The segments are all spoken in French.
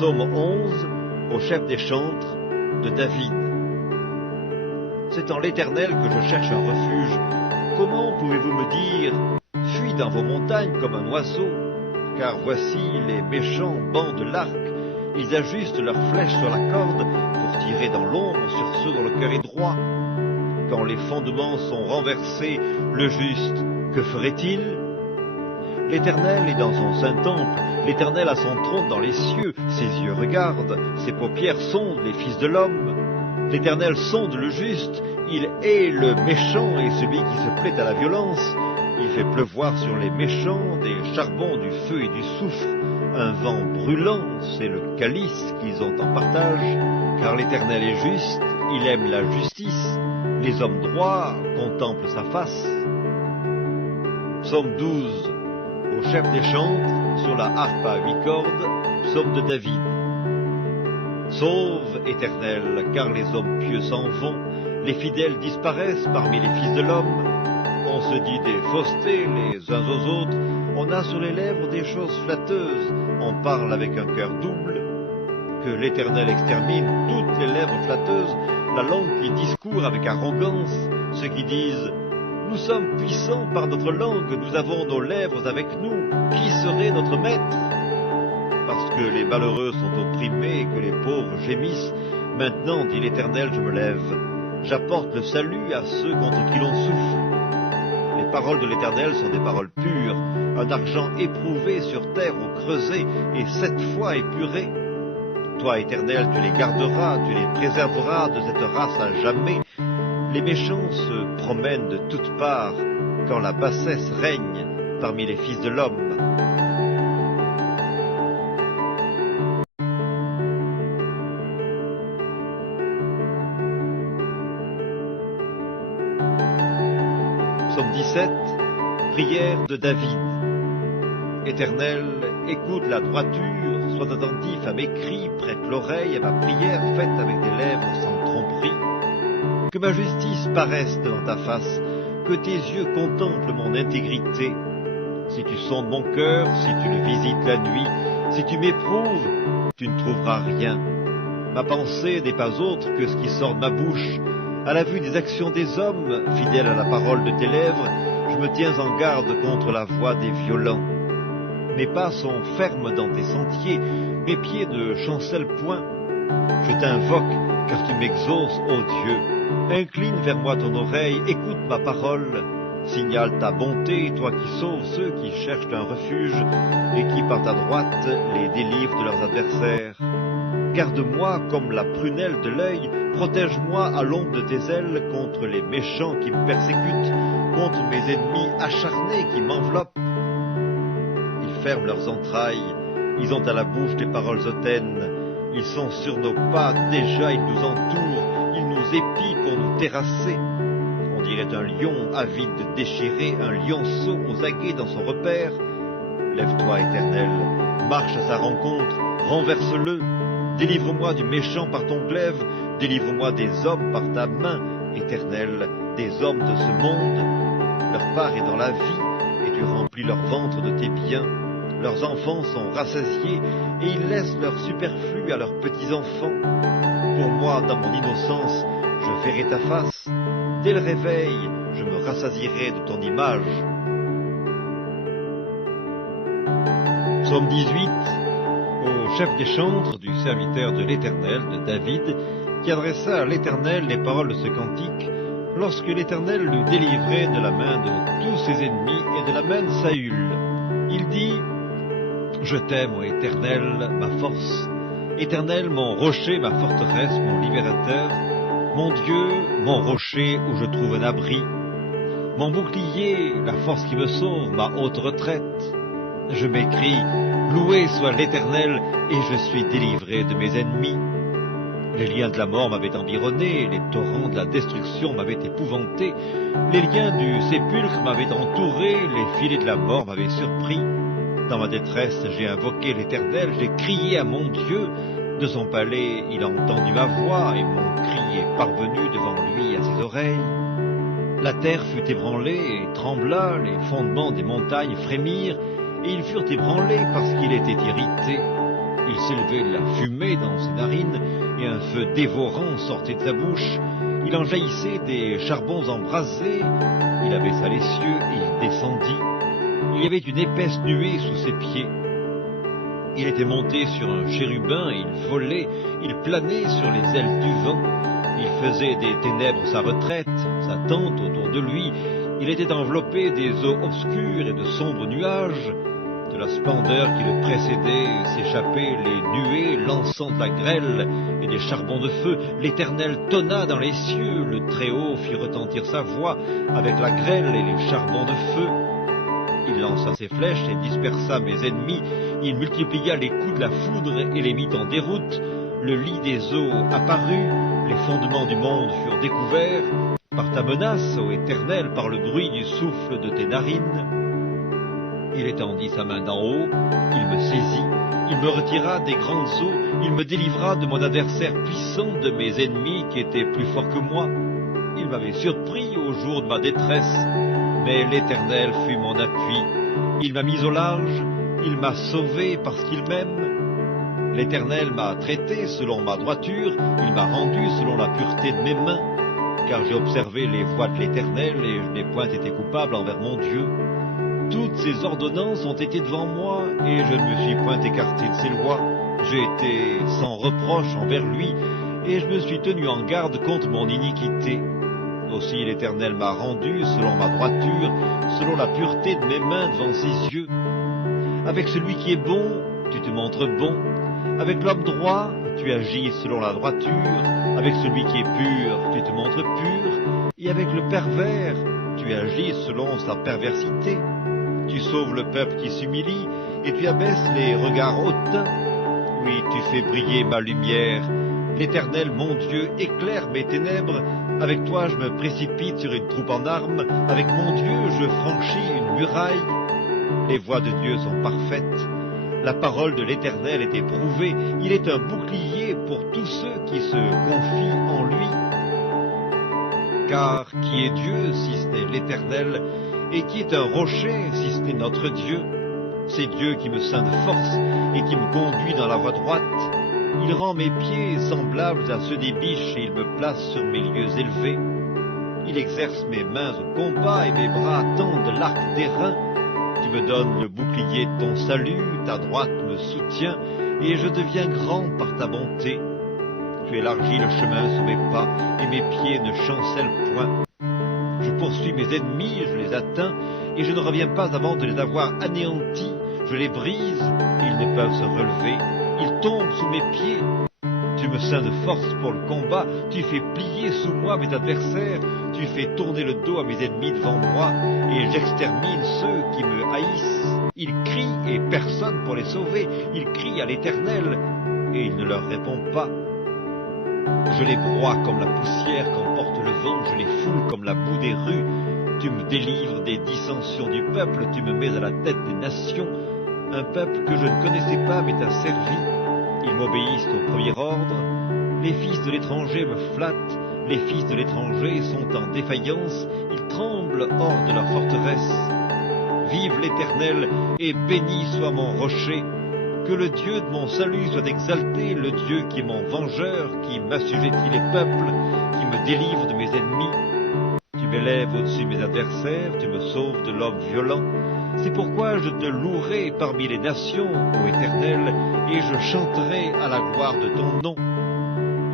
Psaume 11, au chef des chantres de David. C'est en l'Éternel que je cherche un refuge. Comment pouvez-vous me dire, fuis dans vos montagnes comme un oiseau? Car voici les méchants bandent l'arc, ils ajustent leurs flèches sur la corde pour tirer dans l'ombre sur ceux dont le cœur est droit. Quand les fondements sont renversés, le juste, que ferait-il? L'Éternel est dans son saint temple, l'Éternel a son trône dans les cieux, ses yeux regardent, ses paupières sondent les fils de l'homme. L'Éternel sonde le juste, il hait le méchant et celui qui se plaît à la violence. Il fait pleuvoir sur les méchants des charbons, du feu et du soufre. Un vent brûlant, c'est le calice qu'ils ont en partage. Car l'Éternel est juste, il aime la justice. Les hommes droits contemplent sa face. Psaume 12, au chef des chantres, sur la harpe à 8 cordes, psaume de David. Sauve, Éternel, car les hommes pieux s'en vont, les fidèles disparaissent parmi les fils de l'homme. On se dit des faussetés les uns aux autres, on a sur les lèvres des choses flatteuses, on parle avec un cœur double. Que l'Éternel extermine toutes les lèvres flatteuses, la langue qui discourt avec arrogance, ceux qui disent « Nous sommes puissants par notre langue, nous avons nos lèvres avec nous, qui serait notre maître ?» Parce que les malheureux sont opprimés et que les pauvres gémissent, maintenant, dit l'Éternel, je me lève. J'apporte le salut à ceux contre qui l'on souffle. Les paroles de l'Éternel sont des paroles pures, un argent éprouvé sur terre ou creusé et 7 fois épuré. Toi, Éternel, tu les garderas, tu les préserveras de cette race à jamais. Les méchants se promènent de toutes parts quand la bassesse règne parmi les fils de l'homme. Psaume 17, prière de David. Éternel, écoute la droiture, sois attentif à mes cris, prête l'oreille à ma prière faite avec des lèvres sans tromperie. Que ma justice paraisse devant ta face, que tes yeux contemplent mon intégrité. Si tu sondes mon cœur, si tu le visites la nuit, si tu m'éprouves, tu ne trouveras rien. Ma pensée n'est pas autre que ce qui sort de ma bouche. À la vue des actions des hommes, fidèle à la parole de tes lèvres, je me tiens en garde contre la voix des violents. Mes pas sont fermes dans tes sentiers, mes pieds ne chancellent point. Je t'invoque, car tu m'exauces, ô Dieu. Incline vers moi ton oreille, écoute ma parole. Signale ta bonté, toi qui sauves ceux qui cherchent un refuge, et qui par ta droite les délivrent de leurs adversaires. Garde-moi comme la prunelle de l'œil, protège-moi à l'ombre de tes ailes contre les méchants qui me persécutent, contre mes ennemis acharnés qui m'enveloppent. Ils ferment leurs entrailles, ils ont à la bouche des paroles hautaines, ils sont sur nos pas, déjà ils nous entourent, ils nous épient pour nous terrasser. On dirait un lion avide de déchirer, un lionceau aux aguets dans son repère. Lève-toi, Éternel, marche à sa rencontre, renverse-le. Délivre-moi du méchant par ton glaive, délivre-moi des hommes par ta main, Éternel, des hommes de ce monde. Leur part est dans la vie, et tu remplis leur ventre de tes biens. Leurs enfants sont rassasiés, et ils laissent leur superflu à leurs petits-enfants. Pour moi, dans mon innocence, je verrai ta face. Dès le réveil, je me rassasierai de ton image. Psaume 18, au chef des chantres du serviteur de l'Éternel, de David, qui adressa à l'Éternel les paroles de ce cantique, lorsque l'Éternel l'eut délivré de la main de tous ses ennemis et de la main de Saül. Il dit, « Je t'aime, ô Éternel, ma force, Éternel, mon rocher, ma forteresse, mon libérateur, mon Dieu, mon rocher où je trouve un abri, mon bouclier, la force qui me sauve, ma haute retraite. Je m'écrie, loué soit l'Éternel, et je suis délivré de mes ennemis. Les liens de la mort m'avaient environné, les torrents de la destruction m'avaient épouvanté, les liens du sépulcre m'avaient entouré, les filets de la mort m'avaient surpris. Dans ma détresse, j'ai invoqué l'Éternel, j'ai crié à mon Dieu. De son palais, il a entendu ma voix, et mon cri est parvenu devant lui à ses oreilles. La terre fut ébranlée et trembla, les fondements des montagnes frémirent, et ils furent ébranlés parce qu'il était irrité. Il s'élevait de la fumée dans ses narines, et un feu dévorant sortait de sa bouche. Il en jaillissait des charbons embrasés. Il abaissa les cieux et il descendit. Il y avait une épaisse nuée sous ses pieds. Il était monté sur un chérubin et il volait, il planait sur les ailes du vent. Il faisait des ténèbres sa retraite, sa tente autour de lui. Il était enveloppé des eaux obscures et de sombres nuages. De la splendeur qui le précédait s'échappaient les nuées lançant de la grêle et des charbons de feu. L'Éternel tonna dans les cieux, le Très-Haut fit retentir sa voix avec la grêle et les charbons de feu. Il lança ses flèches et dispersa mes ennemis. Il multiplia les coups de la foudre et les mit en déroute. Le lit des eaux apparut, les fondements du monde furent découverts. Par ta menace, ô Éternel, par le bruit du souffle de tes narines. Il étendit sa main d'en haut, il me saisit, il me retira des grandes eaux, il me délivra de mon adversaire puissant, de mes ennemis qui étaient plus forts que moi. Il m'avait surpris au jour de ma détresse, mais l'Éternel fut mon appui. Il m'a mis au large, il m'a sauvé parce qu'il m'aime. L'Éternel m'a traité selon ma droiture, il m'a rendu selon la pureté de mes mains, car j'ai observé les voies de l'Éternel et je n'ai point été coupable envers mon Dieu. Toutes ses ordonnances ont été devant moi, et je ne me suis point écarté de ses lois. J'ai été sans reproche envers lui, et je me suis tenu en garde contre mon iniquité. Aussi l'Éternel m'a rendu selon ma droiture, selon la pureté de mes mains devant ses yeux. Avec celui qui est bon, tu te montres bon. Avec l'homme droit, tu agis selon la droiture. Avec celui qui est pur, tu te montres pur. Et avec le pervers, tu agis selon sa perversité. Tu sauves le peuple qui s'humilie, et tu abaisses les regards hautains. Oui, tu fais briller ma lumière. L'Éternel, mon Dieu, éclaire mes ténèbres. Avec toi, je me précipite sur une troupe en armes. Avec mon Dieu, je franchis une muraille. Les voies de Dieu sont parfaites. La parole de l'Éternel est éprouvée. Il est un bouclier pour tous ceux qui se confient en lui. Car qui est Dieu si ce n'est l'Éternel? Et qui est un rocher si ce n'est notre Dieu? C'est Dieu qui me ceint de force et qui me conduit dans la voie droite. Il rend mes pieds semblables à ceux des biches et il me place sur mes lieux élevés. Il exerce mes mains au combat et mes bras tendent l'arc d'airain. Tu me donnes le bouclier de ton salut, ta droite me soutient et je deviens grand par ta bonté. Tu élargis le chemin sous mes pas et mes pieds ne chancellent point. Je poursuis mes ennemis, je les atteins, et je ne reviens pas avant de les avoir anéantis. Je les brise, ils ne peuvent se relever, ils tombent sous mes pieds. Tu me ceins de force pour le combat, tu fais plier sous moi mes adversaires, tu fais tourner le dos à mes ennemis devant moi, et j'extermine ceux qui me haïssent. Ils crient, et personne pour les sauver, ils crient à l'Éternel, et il ne leur répond pas. Je les broie comme la poussière qu'emporte le vent, je les foule comme la boue des rues. Tu me délivres des dissensions du peuple, tu me mets à la tête des nations. Un peuple que je ne connaissais pas m'est asservi. Ils m'obéissent au premier ordre. Les fils de l'étranger me flattent, les fils de l'étranger sont en défaillance, ils tremblent hors de leur forteresse. Vive l'Éternel, et béni soit mon rocher. Que le Dieu de mon salut soit exalté, le Dieu qui est mon vengeur, qui m'assujettit les peuples, qui me délivre de mes ennemis. Tu m'élèves au-dessus de mes adversaires, tu me sauves de l'homme violent. C'est pourquoi je te louerai parmi les nations, ô Éternel, et je chanterai à la gloire de ton nom.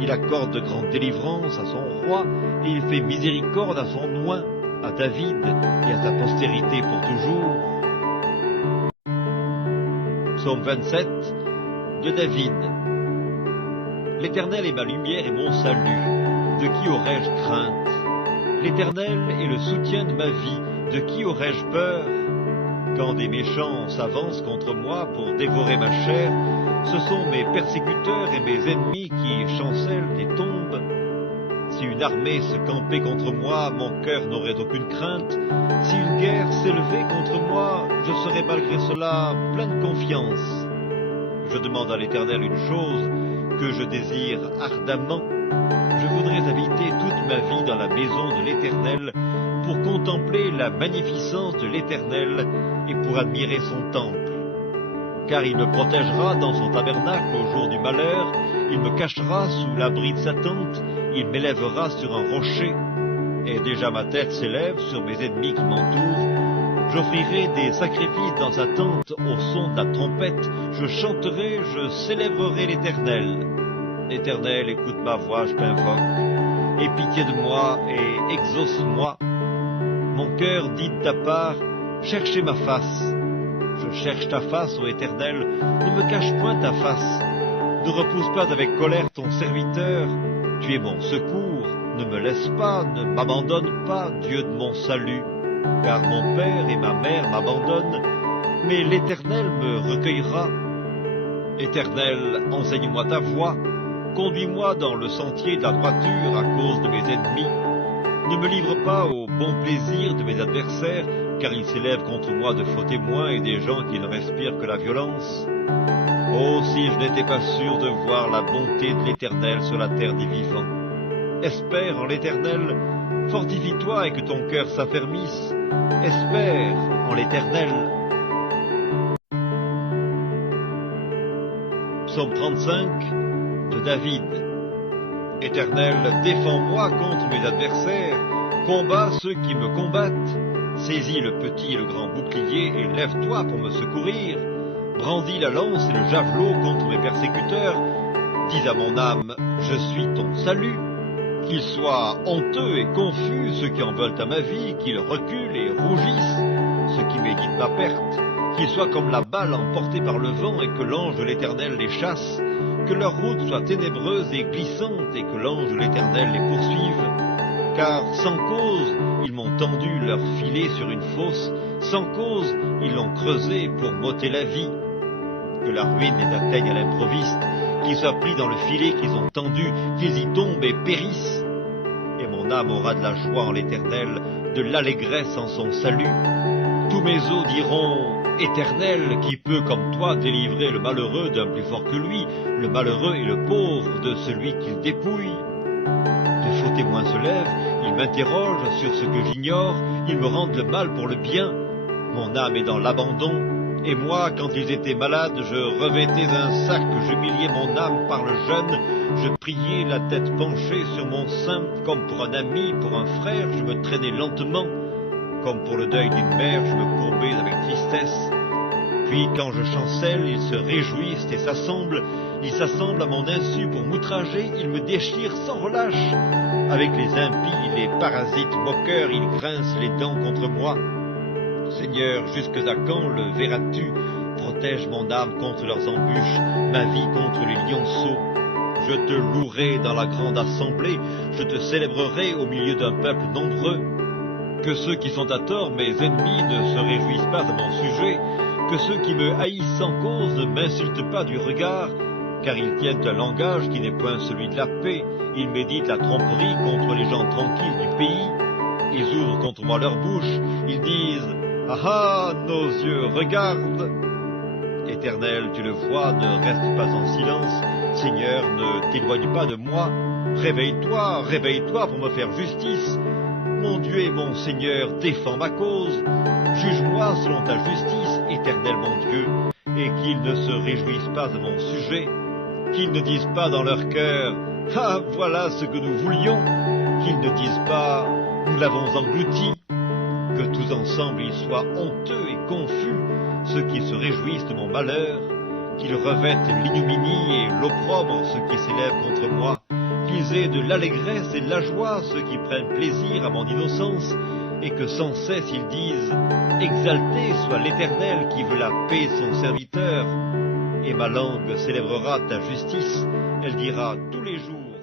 Il accorde de grandes délivrances à son roi, et il fait miséricorde à son oint, à David et à sa postérité pour toujours. Psaume 27 de David. L'Éternel est ma lumière et mon salut. De qui aurais-je crainte? L'Éternel est le soutien de ma vie. De qui aurais-je peur? Quand des méchants s'avancent contre moi pour dévorer ma chair, ce sont mes persécuteurs et mes ennemis qui chancellent des tombes. Si une armée se campait contre moi, mon cœur n'aurait aucune crainte. Si une guerre s'élevait contre moi, je serais malgré cela plein de confiance. Je demande à l'Éternel une chose que je désire ardemment. Je voudrais habiter toute ma vie dans la maison de l'Éternel pour contempler la magnificence de l'Éternel et pour admirer son temple. car il me protégera dans son tabernacle au jour du malheur, il me cachera sous l'abri de sa tente, il m'élèvera sur un rocher, et déjà ma tête s'élève sur mes ennemis qui m'entourent. J'offrirai des sacrifices dans sa tente au son de la trompette, je chanterai, je célébrerai l'Éternel. L'Éternel, écoute ma voix, je t'invoque, aie pitié de moi et exauce-moi. Mon cœur dit de ta part, cherchez ma face. Je cherche ta face, ô Éternel, ne me cache point ta face. Ne repousse pas avec colère ton serviteur, tu es mon secours, ne me laisse pas, ne m'abandonne pas, Dieu de mon salut. Car mon père et ma mère m'abandonnent, mais l'Éternel me recueillera. Éternel, enseigne-moi ta voie, conduis-moi dans le sentier de la droiture à cause de mes ennemis. Ne me livre pas au bon plaisir de mes adversaires, car ils s'élèvent contre moi de faux témoins et des gens qui ne respirent que la violence. Oh, si je n'étais pas sûr de voir la bonté de l'Éternel sur la terre des vivants. Espère en l'Éternel, fortifie-toi et que ton cœur s'affermisse. Espère en l'Éternel. Psaume 35 de David. Éternel, défends-moi contre mes adversaires, combat ceux qui me combattent. Saisis le petit et le grand bouclier et lève-toi pour me secourir. Brandis la lance et le javelot contre mes persécuteurs. Dis à mon âme, je suis ton salut. Qu'ils soient honteux et confus ceux qui en veulent à ma vie, qu'ils reculent et rougissent ceux qui méditent ma perte. Qu'ils soient comme la balle emportée par le vent et que l'ange de l'Éternel les chasse. Que leur route soit ténébreuse et glissante et que l'ange de l'Éternel les poursuive. Car sans cause, ils m'ont tendu leur filet sur une fosse, sans cause, ils l'ont creusé pour m'ôter la vie. Que la ruine les atteigne à l'improviste, qu'ils soient pris dans le filet qu'ils ont tendu, qu'ils y tombent et périssent. Et mon âme aura de la joie en l'Éternel, de l'allégresse en son salut. Tous mes os diront, Éternel, qui peut comme toi délivrer le malheureux d'un plus fort que lui, le malheureux et le pauvre de celui qu'il dépouille. De faux témoins se lèvent, ils m'interrogent sur ce que j'ignore, ils me rendent le mal pour le bien. Mon âme est dans l'abandon, et moi, quand ils étaient malades, je revêtais un sac, j'humiliais mon âme par le jeûne, je priais la tête penchée sur mon sein, comme pour un ami, pour un frère, je me traînais lentement. Comme pour le deuil d'une mère, je me courbais avec tristesse. Puis quand je chancelle, ils se réjouissent et s'assemblent. Ils s'assemblent à mon insu pour m'outrager, ils me déchirent sans relâche. Avec les impies, les parasites moqueurs, ils grincent les dents contre moi. Seigneur, jusque à quand le verras-tu? Protège mon âme contre leurs embûches, ma vie contre les lionceaux. Je te louerai dans la grande assemblée, je te célébrerai au milieu d'un peuple nombreux. Que ceux qui sont à tort, mes ennemis, ne se réjouissent pas à mon sujet, que ceux qui me haïssent sans cause ne m'insultent pas du regard, car ils tiennent un langage qui n'est point celui de la paix, ils méditent la tromperie contre les gens tranquilles du pays, ils ouvrent contre moi leur bouche, ils disent « Ah ah, nos yeux regardent !» Éternel, tu le vois, ne reste pas en silence, Seigneur, ne t'éloigne pas de moi, réveille-toi, réveille-toi pour me faire justice. Mon Dieu et mon Seigneur, défends ma cause. Juge-moi selon ta justice, Éternel mon Dieu, et qu'ils ne se réjouissent pas de mon sujet, qu'ils ne disent pas dans leur cœur « Ah, voilà ce que nous voulions », qu'ils ne disent pas « Nous l'avons englouti », que tous ensemble ils soient honteux et confus, ceux qui se réjouissent de mon malheur, qu'ils revêtent l'ignominie et l'opprobre ceux qui s'élèvent contre moi, qu'ils aient de l'allégresse et de la joie ceux qui prennent plaisir à mon innocence, et que sans cesse ils disent « Exalté soit l'Éternel qui veut la paix de son serviteur ». Et ma langue célébrera ta justice, elle dira tous les jours